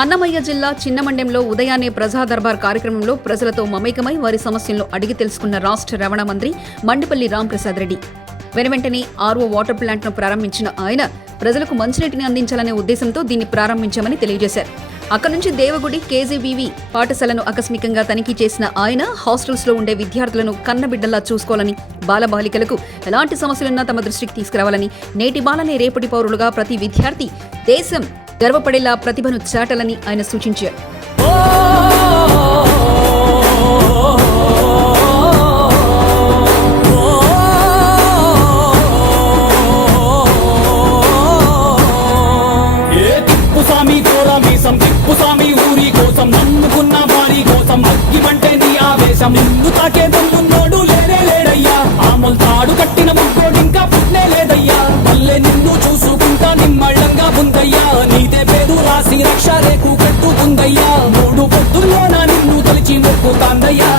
అన్నమయ్య జిల్లా చిన్నమండెంలో ఉదయాన్నే ప్రజా దర్బార్ కార్యక్రమంలో ప్రజలతో మమేకమై వారి సమస్యలను అడిగి తెలుసుకున్న రాష్ట్ర రవాణా మంత్రి మండిపల్లి రాంప్రసాద్ రెడ్డి వెనువెంటనే ఆర్ఓ వాటర్ ప్లాంట్ను ప్రారంభించిన ఆయన ప్రజలకు మంచినీటిని అందించాలనే ఉద్దేశంతో దీన్ని ప్రారంభించామని తెలియజేశారు. అక్కడి నుంచి దేవగుడి కేజీబీవీ పాఠశాలను ఆకస్మికంగా తనిఖీ చేసిన ఆయన హాస్టల్స్లో ఉండే విద్యార్థులను కన్నబిడ్డల్లా చూసుకోవాలని, బాలబాలికలకు ఎలాంటి సమస్యలున్నా తమ దృష్టికి తీసుకురావాలని, నేటి బాలలే రేపటి పౌరులుగా ప్రతి విద్యార్థి దేశం గర్వపడేలా ప్రతిభను చాటాలని ఆయన సూచించారు. తిప్పుసామి ఊరి కోసం నమ్ముకున్న వారి కోసం అగ్గిమంటే నీ ఆవేశం నిన్ను తాకే దమ్మున్నోడు లేనే లేడయ్యా. ఆమల్ తాడు కట్టిన ముగ్గోడు ఇంకా పుట్నే లేదయ్యా. మళ్ళీ నిన్ను చూసుకుంటా నిమ్మళ్ళంగా ఉందయ్యా. నీదే పేరు రాసి రక్ష రేకు కట్టుకుందయ్యా. 3 పొద్దుల్లోన నిన్ను తలిచి మొక్కుతాందయ్యా.